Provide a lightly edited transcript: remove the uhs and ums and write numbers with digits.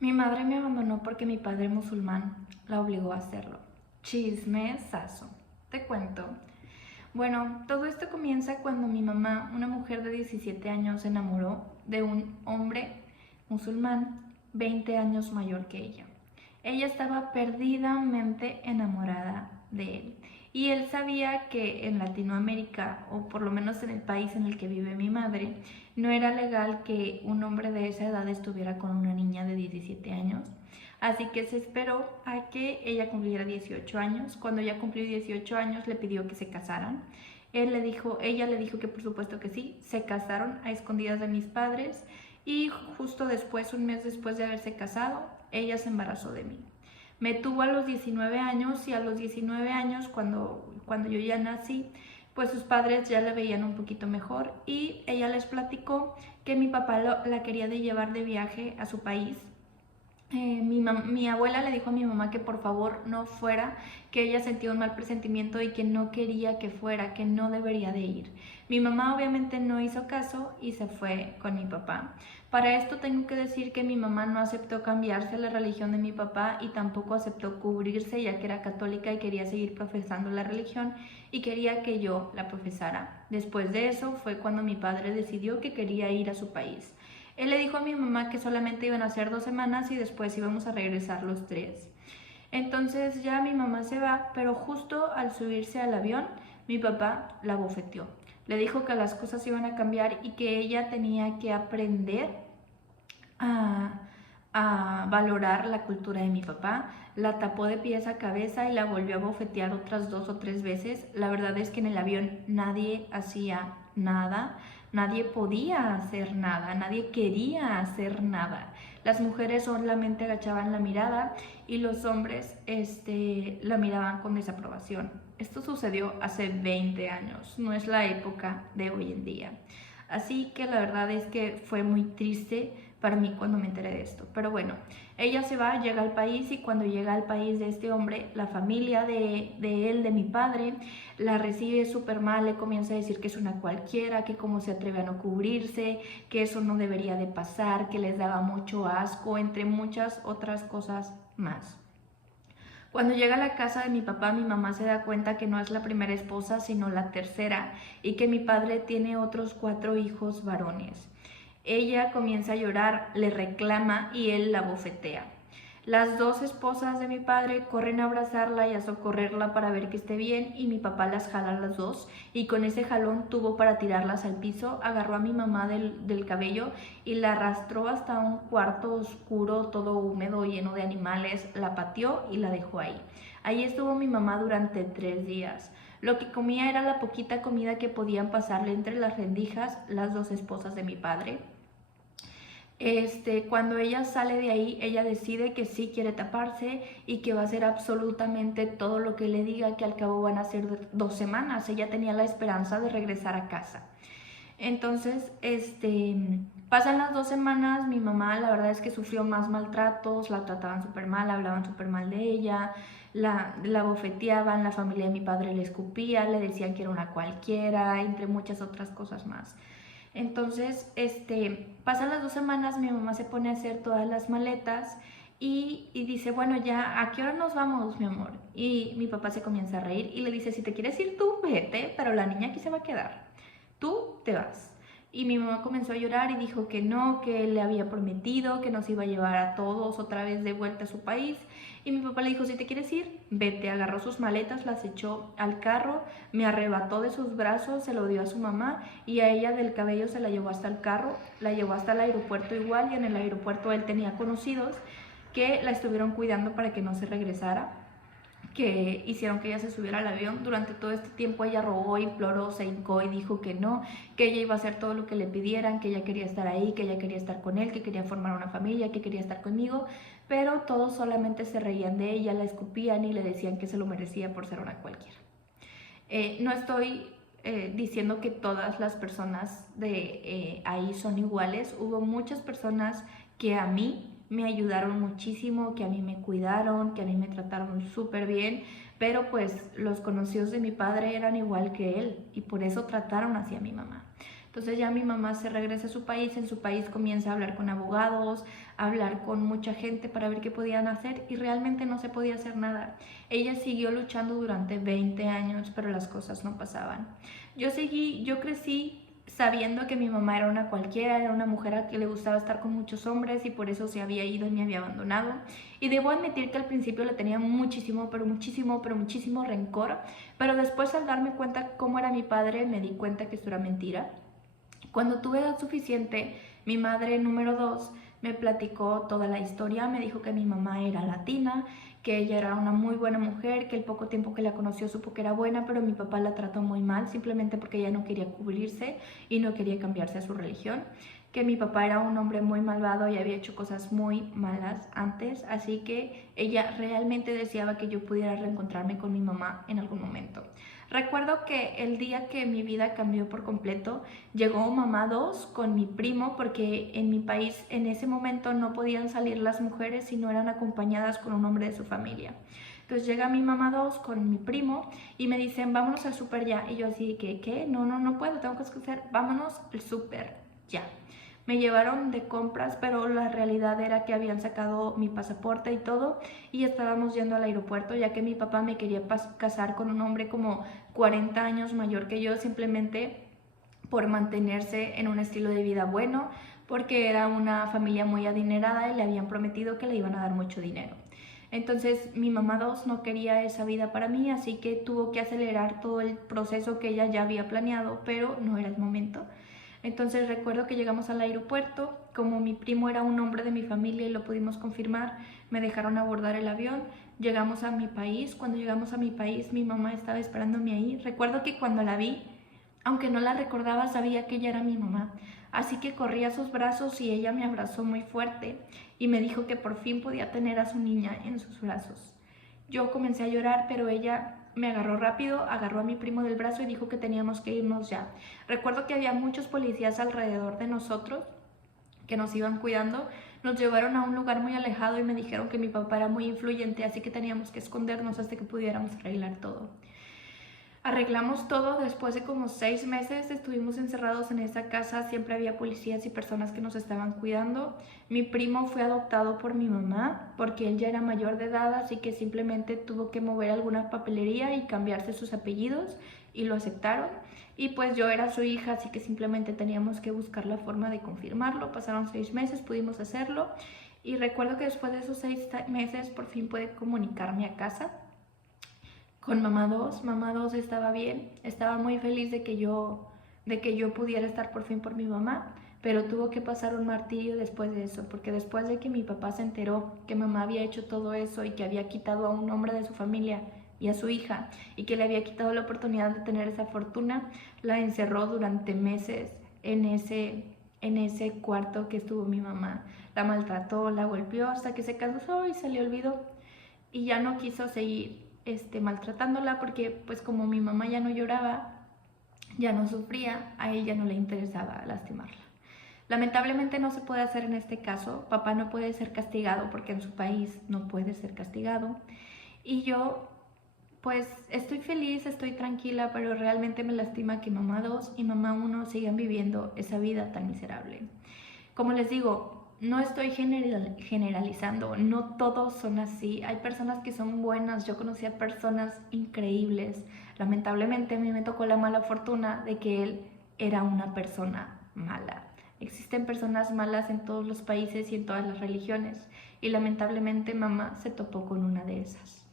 Mi madre me abandonó porque mi padre musulmán la obligó a hacerlo. Chismesazo. Te cuento. Bueno, todo esto comienza cuando mi mamá, una mujer de 17 años, se enamoró de un hombre musulmán 20 años mayor que ella. Ella estaba perdidamente enamorada de él. Y él sabía que en Latinoamérica, o por lo menos en el país en el que vive mi madre, no era legal que un hombre de esa edad estuviera con una niña de 17 años. Así que se esperó a que ella cumpliera 18 años. Cuando ella cumplió 18 años le pidió que se casaran. Ella le dijo que por supuesto que sí. Se casaron a escondidas de mis padres y justo después, un mes después de haberse casado, ella se embarazó de mí. Me tuvo a los 19 años y a los 19 años, cuando yo ya nací, pues sus padres ya la veían un poquito mejor y ella les platicó que mi papá la quería de llevar de viaje a su país. Mi abuela le dijo a mi mamá que por favor no fuera, que ella sentía un mal presentimiento y que no quería que fuera, que no debería de ir. Mi mamá obviamente no hizo caso y se fue con mi papá. Para esto tengo que decir que mi mamá no aceptó cambiarse a la religión de mi papá y tampoco aceptó cubrirse, ya que era católica y quería seguir profesando la religión y quería que yo la profesara. Después de eso fue cuando mi padre decidió que quería ir a su país. Él le dijo a mi mamá que solamente iban a ser 2 semanas y después íbamos a regresar los tres. Entonces ya mi mamá se va, pero justo al subirse al avión, mi papá la bofeteó. Le dijo que las cosas iban a cambiar y que ella tenía que aprender a, a valorar la cultura de mi papá. La tapó de pies a cabeza y la volvió a bofetear otras 2 o 3 veces. La verdad es que en el avión nadie hacía nada. Nadie podía hacer nada, nadie quería hacer nada. Las mujeres solamente agachaban la mirada y los hombres la miraban con desaprobación. Esto sucedió hace 20 años, no es la época de hoy en día. Así que la verdad es que fue muy triste para mí cuando me enteré de esto. Pero bueno, ella se va, llega al país y cuando llega al país de este hombre, la familia de él, de mi padre, la recibe súper mal, le comienza a decir que es una cualquiera, que cómo se atreve a no cubrirse, que eso no debería de pasar, que les daba mucho asco, entre muchas otras cosas más. Cuando llega a la casa de mi papá, mi mamá se da cuenta que no es la primera esposa, sino la tercera, y que mi padre tiene otros 4 hijos varones. Ella comienza a llorar, le reclama y él la bofetea. Las 2 esposas de mi padre corren a abrazarla y a socorrerla para ver que esté bien y mi papá las jala a las dos y con ese jalón tuvo para tirarlas al piso, agarró a mi mamá del cabello y la arrastró hasta un cuarto oscuro, todo húmedo, lleno de animales, la pateó y la dejó ahí. Ahí estuvo mi mamá durante 3 días. Lo que comía era la poquita comida que podían pasarle entre las rendijas las 2 esposas de mi padre. Cuando ella sale de ahí, ella decide que sí quiere taparse y que va a hacer absolutamente todo lo que le diga, que al cabo van a ser 2 semanas. Ella tenía la esperanza de regresar a casa. Entonces, pasan las 2 semanas, mi mamá la verdad es que sufrió más maltratos, la trataban súper mal, hablaban súper mal de ella, la bofeteaban, la familia de mi padre le escupía, le decían que era una cualquiera, entre muchas otras cosas más. Entonces, pasan las 2 semanas, mi mamá se pone a hacer todas las maletas y dice, bueno, ya, ¿a qué hora nos vamos, mi amor? Y mi papá se comienza a reír y le dice, si te quieres ir tú, vete, pero la niña aquí se va a quedar. Tú te vas. Y mi mamá comenzó a llorar y dijo que no, que él le había prometido que nos iba a llevar a todos otra vez de vuelta a su país. Y mi papá le dijo, si te quieres ir, vete. Agarró sus maletas, las echó al carro, me arrebató de sus brazos, se lo dio a su mamá y a ella del cabello se la llevó hasta el carro, la llevó hasta el aeropuerto igual y en el aeropuerto él tenía conocidos que la estuvieron cuidando para que no se regresara, que hicieron que ella se subiera al avión. Durante todo este tiempo ella rogó, imploró, se hincó y dijo que no, que ella iba a hacer todo lo que le pidieran, que ella quería estar ahí, que ella quería estar con él, que quería formar una familia, que quería estar conmigo, pero todos solamente se reían de ella, la escupían y le decían que se lo merecía por ser una cualquiera. No estoy diciendo que todas las personas de ahí son iguales. Hubo muchas personas que a mí me ayudaron muchísimo, que a mí me cuidaron, que a mí me trataron súper bien, pero pues los conocidos de mi padre eran igual que él y por eso trataron así a mi mamá. Entonces ya mi mamá se regresa a su país, en su país comienza a hablar con abogados, a hablar con mucha gente para ver qué podían hacer y realmente no se podía hacer nada. Ella siguió luchando durante 20 años, pero las cosas no pasaban. Yo crecí sabiendo que mi mamá era una cualquiera, era una mujer a la que le gustaba estar con muchos hombres y por eso se había ido y me había abandonado. Y debo admitir que al principio le tenía muchísimo, pero muchísimo, pero muchísimo rencor, pero después al darme cuenta cómo era mi padre me di cuenta que esto era mentira. Cuando tuve edad suficiente, mi madre número 2 me platicó toda la historia, me dijo que mi mamá era latina, que ella era una muy buena mujer, que el poco tiempo que la conoció supo que era buena, pero mi papá la trató muy mal simplemente porque ella no quería cubrirse y no quería cambiarse a su religión, que mi papá era un hombre muy malvado y había hecho cosas muy malas antes, así que ella realmente deseaba que yo pudiera reencontrarme con mi mamá en algún momento. Recuerdo que el día que mi vida cambió por completo, llegó mamá 2 con mi primo, porque en mi país en ese momento no podían salir las mujeres si no eran acompañadas con un hombre de su familia. Entonces llega mi mamá 2 con mi primo y me dicen, vámonos al súper ya. Y yo así, ¿qué? No puedo, tengo que escoger, vámonos al súper ya. Me llevaron de compras, pero la realidad era que habían sacado mi pasaporte y todo y estábamos yendo al aeropuerto, ya que mi papá me quería casar con un hombre como 40 años mayor que yo, simplemente por mantenerse en un estilo de vida bueno, porque era una familia muy adinerada y le habían prometido que le iban a dar mucho dinero. Entonces mi mamá 2 no quería esa vida para mí, así que tuvo que acelerar todo el proceso que ella ya había planeado, pero no era el momento. Entonces recuerdo que llegamos al aeropuerto, como mi primo era un hombre de mi familia y lo pudimos confirmar, me dejaron abordar el avión, llegamos a mi país. Cuando llegamos a mi país mi mamá estaba esperándome ahí. Recuerdo que cuando la vi, aunque no la recordaba, sabía que ella era mi mamá, así que corrí a sus brazos y ella me abrazó muy fuerte y me dijo que por fin podía tener a su niña en sus brazos. Yo comencé a llorar, pero ella me agarró rápido, agarró a mi primo del brazo y dijo que teníamos que irnos ya. Recuerdo que había muchos policías alrededor de nosotros que nos iban cuidando. Nos llevaron a un lugar muy alejado y me dijeron que mi papá era muy influyente, así que teníamos que escondernos hasta que pudiéramos arreglar todo. Arreglamos todo. Después de como 6 meses estuvimos encerrados en esa casa, siempre había policías y personas que nos estaban cuidando. Mi primo fue adoptado por mi mamá porque él ya era mayor de edad, así que simplemente tuvo que mover alguna papelería y cambiarse sus apellidos y lo aceptaron. Y pues yo era su hija, así que simplemente teníamos que buscar la forma de confirmarlo. Pasaron 6 meses, pudimos hacerlo y recuerdo que después de esos 6 meses por fin pude comunicarme a casa con mamá 2. Mamá 2 estaba bien, estaba muy feliz de que yo pudiera estar por fin por mi mamá, pero tuvo que pasar un martirio después de eso, porque después de que mi papá se enteró que mamá había hecho todo eso y que había quitado a un hombre de su familia y a su hija y que le había quitado la oportunidad de tener esa fortuna, la encerró durante meses en ese cuarto que estuvo mi mamá. La maltrató, la golpeó hasta que se cansó y se le olvidó y ya no quiso seguir maltratándola, porque pues como mi mamá ya no lloraba, ya no sufría, a ella no le interesaba lastimarla. Lamentablemente no se puede hacer en este caso. Papá no puede ser castigado porque en su país no puede ser castigado. Y yo pues estoy feliz, estoy tranquila, pero realmente me lastima que mamá 2 y mamá 1 sigan viviendo esa vida tan miserable. Como les digo, no estoy generalizando, no todos son así. Hay personas que son buenas, yo conocí a personas increíbles. Lamentablemente a mí me tocó la mala fortuna de que él era una persona mala. Existen personas malas en todos los países y en todas las religiones, y lamentablemente mamá se topó con una de esas.